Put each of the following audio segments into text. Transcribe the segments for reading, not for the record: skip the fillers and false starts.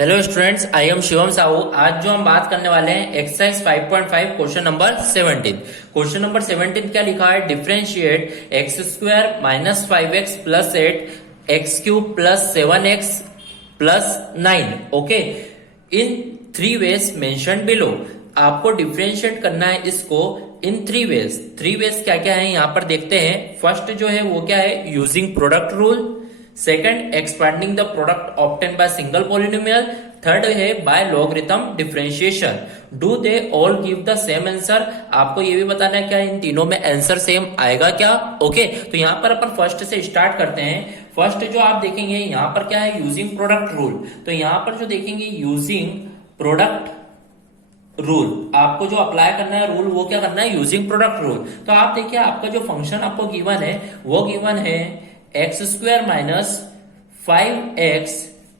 Hello students, I am Shivam Sahu. आज जो हम बात करने वाले हैं exercise 5.5 question number 17। Question number 17 क्या लिखा है? Differentiate x square minus 5x plus 8 x cube plus 7x plus 9 okay in 3 ways mention below. आपको डिफरेंशिएट करना है इसको इन 3 वेज। 3 वेज क्या क्या है यहाँ पर देखते हैं। फर्स्ट जो है वो क्या है? Using product rule. Second, expanding the product obtain by single polynomial. Third है by logarithm differentiation. Do they all give the same answer? आपको ये भी बताना है क्या इन तीनों में आंसर सेम आएगा क्या। ओके तो यहाँ पर अपन फर्स्ट से स्टार्ट करते हैं। फर्स्ट जो आप देखेंगे यहाँ पर क्या है? Using product rule. तो यहाँ पर जो देखेंगे यूजिंग प्रोडक्ट रूल, आपको जो अप्लाई करना है रूल वो क्या करना है? Using product rule. तो आप देखिए आपका जो फंक्शन आपको गिवन है वो गिवन है x square minus 5x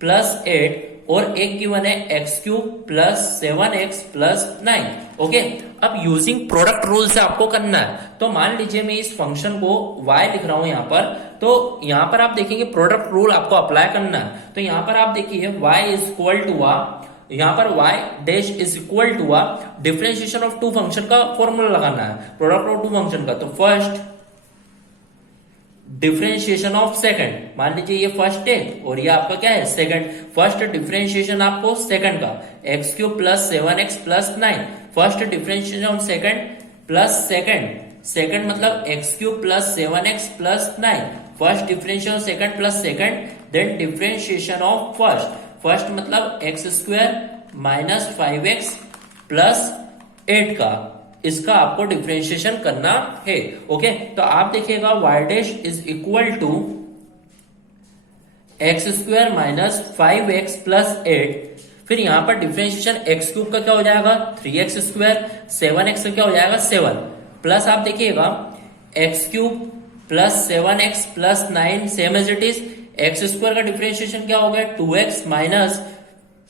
plus 8 और एक गिवन है x cube plus 7x plus 9। Okay अब यूजिंग प्रोडक्ट रूल से आपको करना है। तो मान लीजिए मैं इस फंक्शन को y लिख रहा हूं यहाँ पर। तो यहाँ पर आप देखेंगे प्रोडक्ट रूल आपको अप्लाई करना है। तो यहाँ पर आप देखिए y इज इक्वल टू यहाँ पर y dash is equal to differentiation of two function का फॉर्मूला लगाना है, प्रोडक्ट ऑफ टू फंक्शन का। तो फर्स्ट डिफरेंशिएशन ऑफ सेकंड, मान लीजिए ये फर्स्ट है और ये आपका क्या है? सेकंड। फर्स्ट डिफरेंशिएशन आपको सेकंड का X cube plus 7x plus 9। First differentiation of second plus second मतलब X cube plus 7x plus 9। First differentiation of second plus second, then differentiation of first मतलब X square minus 5x plus 8 का, इसका आपको differentiation करना है। Okay तो आप देखिएगा y dash is equal to x square minus 5x plus 8। फिर यहां पर डिफरेंशिएशन एक्स क्यूब का क्या हो जाएगा? 3x स्क्वायर, 7x का क्या हो जाएगा? 7 प्लस आप देखिएगा x cube plus 7x plus 9 same as it is. X square का डिफरेंशिएशन क्या हो गया? 2x माइनस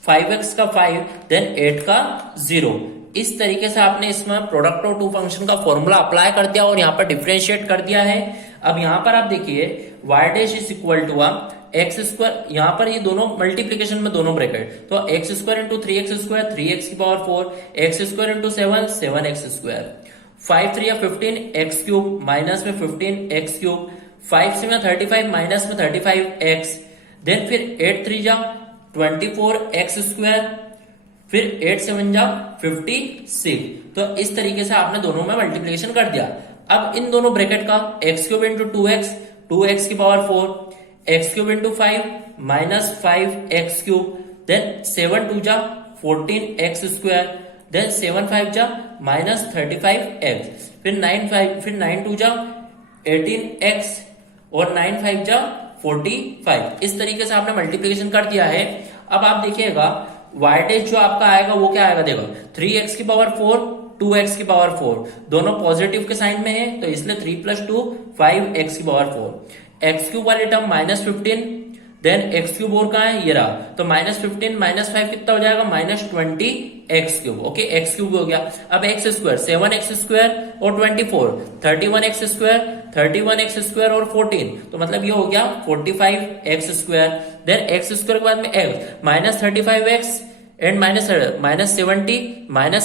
5x का 5 देन 8 का 0। इस तरीके से आपने इसमें प्रोडक्ट ऑफ टू फंक्शन का फॉर्मूला अप्लाई कर दिया और यहाँ पर डिफरेंशिएट कर दिया है। अब यहाँ पर आप देखिए y dash is equal to x square, यहाँ पर ये दोनों मल्टीप्लीकेशन में दोनों ब्रैकेट, तो X square into 3x square 3x की power 4, x square into 7x square, 5 3 15 x cube minus में 15 एक्स क्यूब, 5 से 35 माइनस में 35x, देन फिर 8 3 जा 24 एक्स स्क्वायर, फिर 8 7 जा 56। तो इस तरीके से आपने दोनों में मल्टीप्लिकेशन कर दिया। अब इन दोनों ब्रैकेट का एक्स क्यूब इंटू 2x की power 4, x cube into 5 minus 5 x cube, then 7 2 जा 14 एक्स स्क्वायर, देन 7 5 जा माइनस 35x, फिर 9 2 जा 18 एक्स और 9 5 जा 45। इस तरीके से आपने मल्टीप्लिकेशन कर दिया है। अब आप देखिएगा y डैश जो आपका आएगा वो क्या आएगा? देखो 3x की पावर 4 2x की पावर 4 दोनों पॉजिटिव के साइन में है, तो इसलिए 3 प्लस 2 5x की पावर 4। एक्स क्यूब वाली term minus 15, then x cube और कहाँ है? ये रहा। तो माइनस 15 माइनस 5 कितना हो जाएगा? Minus 20 x cube. Okay x cube हो गया। अब एक्स स्क्वायर 7x स्क्वायर और 24 31x स्क्वायर और 14, तो मतलब ये हो गया 45 x square. Then x square के बाद में x minus 35x and minus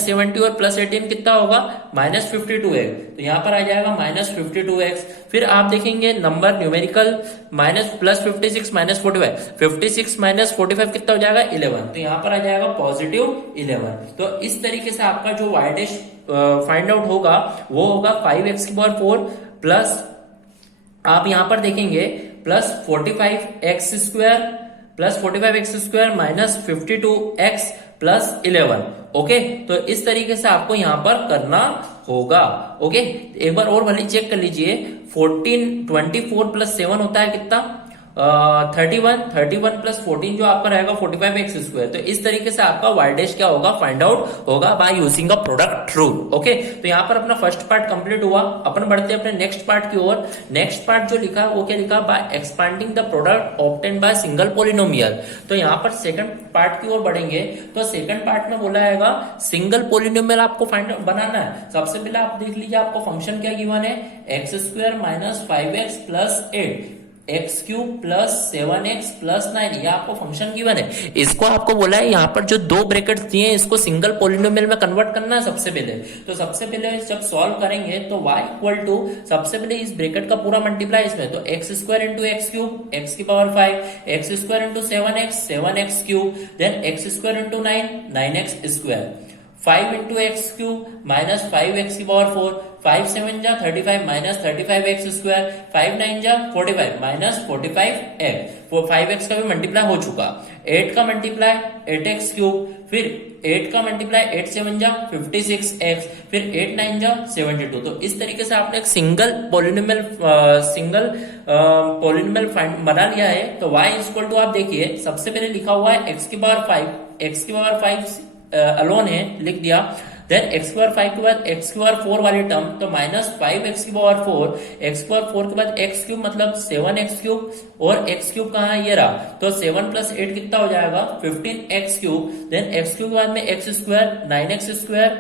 70 और प्लस 18 कितना होगा? Minus 52x। तो यहाँ पर आ जाएगा माइनस 52x। फिर आप देखेंगे number numerical minus plus 56 minus 45, 56 minus 45 कितना हो जाएगा? 11। तो यहाँ पर आ जाएगा पॉजिटिव 11। तो इस तरीके से आपका जो y डैश फाइंड आउट होगा वो होगा 5x की पावर 4 प्लस आप यहाँ पर देखेंगे plus 45x square minus 52x plus 11। Okay तो इस तरीके से आपको यहाँ पर करना होगा। ओके एक बार और भले चेक कर लीजिए। 24 प्लस 7 होता है कितना? 31 प्लस 14 जो आपका रहेगा 45x स्क्वायर। तो इस तरीके से आपका y डैश क्या होगा? फाइंड आउट होगा by using a product rule. Okay तो यहाँ पर अपना फर्स्ट पार्ट कंप्लीट हुआ। अपन बढ़ते हैं अपने नेक्स्ट पार्ट की ओर। नेक्स्ट पार्ट जो लिखा वो क्या लिखा? By expanding the product obtain by single polynomial. तो यहाँ पर सेकंड पार्ट की ओर बढ़ेंगे। तो सेकंड पार्ट में बोला जाएगा सिंगल पॉलिनोमियल आपको फाइंड बनाना है। सबसे पहले आप देख लीजिए आपको फंक्शन क्या गिवन है? X square minus 5x plus 8। X cube plus 7x plus 9, ये आपको फंक्शन गिवन है। इसको आपको बोला है यहाँ पर जो दो ब्रैकेट्स दिए हैं इसको सिंगल पॉलिनोमियल में कन्वर्ट करना है सबसे पहले। तो सबसे पहले जब सॉल्व करेंगे तो y इक्वल टू सबसे पहले इस ब्रैकेट का पूरा मल्टीप्लाई इसमें, तो X square into X cube X की power 5, X square into 7x cube, then x square into 9x square, 5 into X cube minus 5x की पावर 4, 5 7 जा 35 माइनस 35x स्क्वायर, 5 9 जा 45 माइनस 45x, 5x का भी multiply हो चुका, 8 का multiply 8x cube, फिर 8 का मल्टीप्लाई 8 7 जा 56x, फिर 8 9 जा 72। तो इस तरीके से आपने एक सिंगल पॉलिनोमियल फाइंड बना लिया है। तो y इक्वल टू आप देखिए सबसे पहले लिखा हुआ है x की पावर 5 अलोन है, लिख दिया, देन एक्स की पावर 5 के बाद एक्स की पावर 4 वाली टर्म, तो माइनस 5x की पावर 4, एक्स की पावर 4 के बाद एक्स क्यूब मतलब 7x क्यूब, और एक्स क्यूब कहाँ है, ये रहा, तो 7 प्लस 8 कितना हो जाएगा 15x cube, then x cube के बाद में x square 9x square,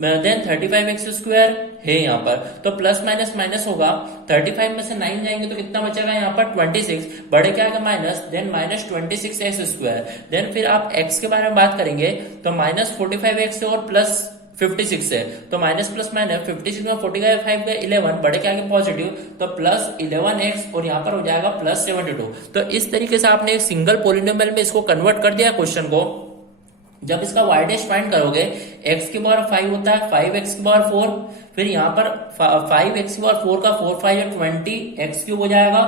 then 35x square है यहाँ पर, तो प्लस माइनस माइनस होगा, 35 में से 9 जाएंगे तो कितना बचेगा यहाँ पर 26, बड़े क्या आएगा minus, then minus 26x square, then फिर आप x के बारे में बात करेंगे तो माइनस 45x और प्लस 56 है, तो माइनस प्लस माइनस 56 में 45 गए 11, बड़े के आगे पॉजिटिव, तो प्लस 11x और यहाँ पर हो जाएगा प्लस 72। तो इस तरीके से आपने एक सिंगल पॉलिनोमियल में इसको कन्वर्ट कर दिया क्वेश्चन को। जब इसका y डैश फाइंड करोगे x की पावर 5 होता है 5x की पावर 4, फिर यहाँ पर 5x की पावर 4 का 4 5 20 x क्यूब हो जाएगा,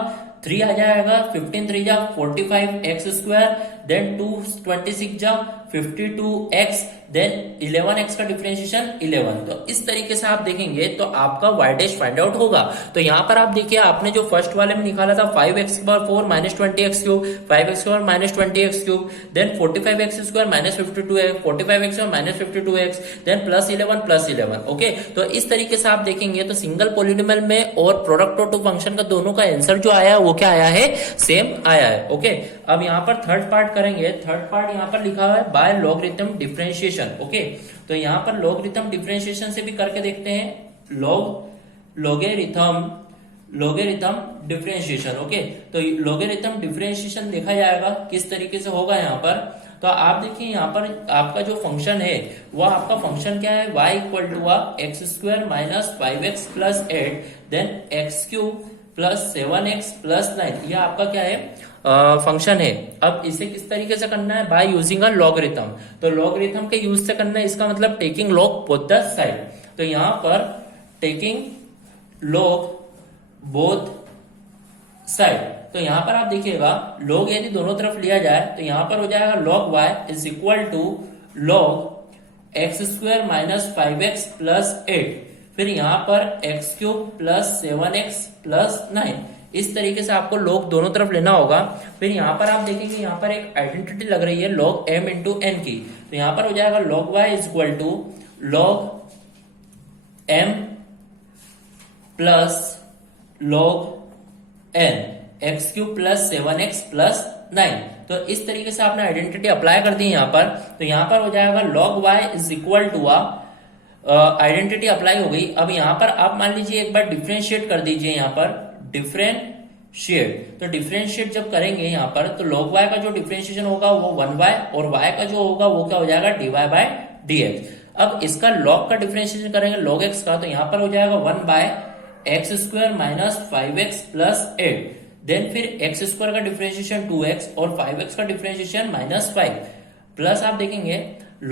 3 आ जाएगा, 15 3 जा 45x स्क्वायर, देन 2 26 जा 52x, देन 11x का डिफरेंशिएशन 11। तो इस तरीके से आप देखेंगे तो आपका y डैश फाइंड आउट होगा। तो यहाँ पर आप देखिए आपने जो फर्स्ट वाले में निकाला था 5x की power 4 minus 20x cube, 5x की power minus 20x cube, then 45x square minus 52x, 45x और minus 52x, then plus 11 okay. तो इस तरीके से आप देखेंगे तो सिंगल पॉलिनोमियल में और प्रोडक्ट ऑफ टू फंक्शन का दोनों का आंसर जो आया है वो क्या आया है, सेम आया है ओके। अब यहाँ पर थर्ड पार्ट करेंगे, थर्ड पार्ट यहाँ पर लिखा हुआ है बाय लॉगरिथम डिफरेंशिएशन ओके। तो यहाँ पर लॉगरिथम डिफरेंशिएशन से भी करके देखते हैं, लॉगरिथम डिफरेंशिएशन ओके। तो लॉगरिथम डिफरेंशिएशन देखा जाएगा किस तरीके से होगा यहाँ पर। तो आप देखिए यहाँ पर आपका जो फंक्शन है वो आपका फंक्शन क्या है, y equal to x square minus 5x plus 8, then x cube plus 7x plus 9, यह आपका क्या है फंक्शन है। अब इसे किस तरीके से करना है, बाय यूजिंग अ लॉगरिथम। तो लॉगरिथम के यूज से करना है, इसका मतलब taking log both the side. तो यहाँ पर टेकिंग लॉग बोथ साइड, तो यहाँ पर आप देखिएगा लॉग यदि दोनों तरफ लिया जाए तो यहाँ पर हो जाएगा log y is equal to log x square minus 5x plus 8, फिर यहाँ पर x cube plus 7x plus 9। इस तरीके से आपको लॉग दोनों तरफ लेना होगा। फिर यहाँ पर आप देखेंगे यहाँ पर एक आइडेंटिटी लग रही है लॉग m इंटू एन की, तो यहाँ पर हो जाएगा log y is equal to log m plus log n x cube plus 7x plus 9। तो इस तरीके से आपने आइडेंटिटी अप्लाई कर दी यहाँ पर। तो यहाँ पर हो जाएगा log y is equal to identity apply हो गई। अब यहाँ पर आप मान लीजिए एक बार डिफरेंशिएट कर दीजिए, यहाँ पर डिफरेंशिएट, तो डिफरेंशिएट जब करेंगे यहाँ पर तो log y का जो डिफरेंशिएशन होगा वो 1y और y का जो होगा वो क्या हो जाएगा dy बाय dx। अब इसका log का डिफरेंशिएशन करेंगे log x का, तो यहाँ पर हो जाएगा 1 by x square minus 5x plus 8, then फिर एक्स स्क्वायर का डिफरेंशिएशन 2x और 5x का डिफरेंशिएशन माइनस 5, प्लस आप देखेंगे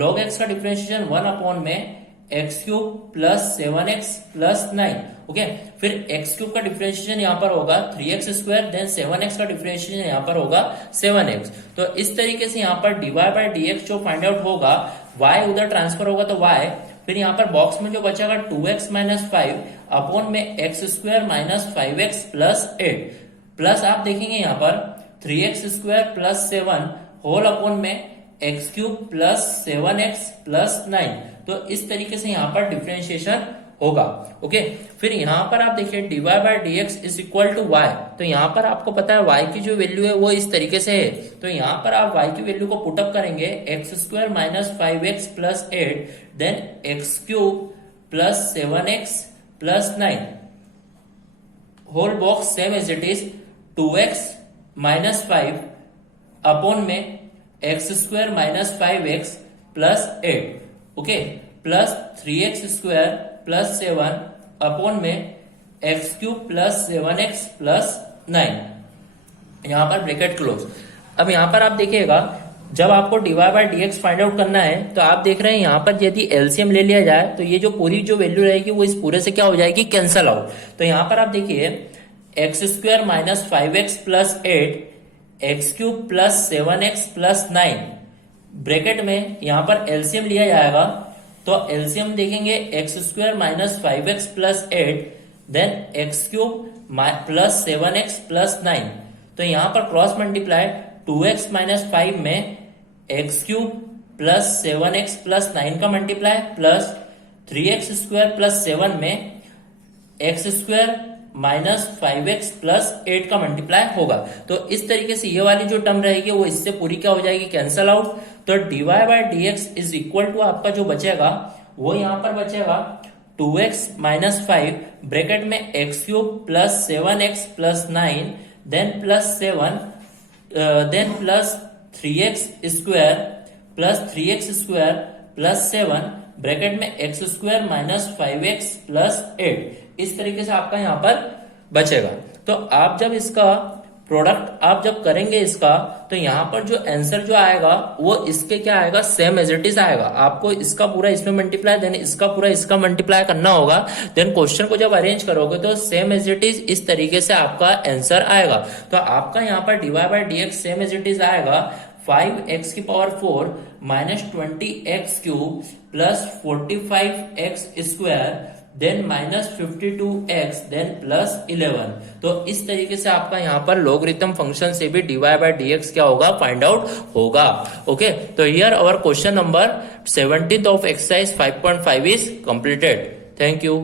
log x का डिफरेंशिएशन 1 अपॉन में X cube plus 7x plus 9 okay. फिर एक्स क्यूब का डिफरेंशिएशन यहाँ पर होगा 3x स्क्वायर, देन 7x का डिफरेंशिएशन यहाँ पर होगा 7x। तो इस तरीके से यहाँ पर dy बाय dx जो फाइंड आउट होगा, y उधर ट्रांसफर होगा तो y, फिर यहाँ पर बॉक्स में जो बचेगा 2x माइनस 5 अपॉन में x square minus 5x plus 8, plus आप देखेंगे यहाँ पर 3x square plus 7 whole upon में X cube plus 7x plus 9। तो इस तरीके से यहाँ पर डिफरेंशिएशन होगा ओके। फिर यहाँ पर आप देखिए dy by dx is equal to y, तो यहाँ पर आपको पता है y की जो वैल्यू है वो इस तरीके से है। तो यहाँ पर आप y की वैल्यू को पुटअप करेंगे X square minus 5x plus 8, then x cube plus 7x plus 9 whole box same as it is 2x minus 5 upon में x square minus 5x plus 8, okay, plus 3x square plus 7 upon में X cube plus 7x plus 9, यहां पर bracket close. अब यहां पर आप देखिएगा जब आपको dy by D x find out करना है तो आप देख रहे हैं यहाँ पर यदि एलसीएम ले लिया जाए तो ये जो पूरी जो वैल्यू रहेगी वो इस पूरे से क्या हो जाएगी, कैंसल आउट। तो यहाँ पर आप देखिए x square minus 5x plus 8 x cube plus 7x plus 9 bracket में यहाँ पर एलसीएम लिया जाएगा तो एलसीएम देखेंगे x square minus 5x plus 8 then x cube plus 7x plus 9। तो यहाँ पर क्रॉस मल्टीप्लाई 2x माइनस 5 में X cube plus 7x plus 9 का multiply plus 3x square plus 7 में x square minus 5x plus 8 का multiply होगा। तो इस तरीके से ये वाली जो टर्म रहेगी वो इससे पूरी क्या हो जाएगी, कैंसल आउट। तो D Y by D X is equal to आपका जो बचेगा वो यहां पर बचेगा 2x माइनस 5 ब्रैकेट में X cube plus 7x plus 9 then plus 7 then plus 3x square plus 7 bracket में x square minus 5x plus 8। इस तरीके से आपका यहां पर बचेगा। तो आप जब इसका प्रोडक्ट आप जब करेंगे इसका तो यहां पर जो आंसर जो आएगा वो इसके क्या आएगा, सेम एज इट इज आएगा। आपको इसका पूरा इसमें मल्टीप्लाई देन इसका पूरा इसका मल्टीप्लाई करना होगा। देन क्वेश्चन को जब अरेंज करोगे तो सेम एज इट इज इस तरीके से आपका आंसर आएगा। तो आपका यहाँ पर dy by D x same as it is आएगा 5x की power 4 minus 20x cube plus 45x square then minus 52x then plus 11। तो इस तरीके से आपका यहाँ पर लॉगरिथम फंक्शन से भी डीवाई बाय डी एक्स क्या होगा, फाइंड आउट होगा। ओके, तो here our question number 17 of exercise 5.5 is completed. Thank you.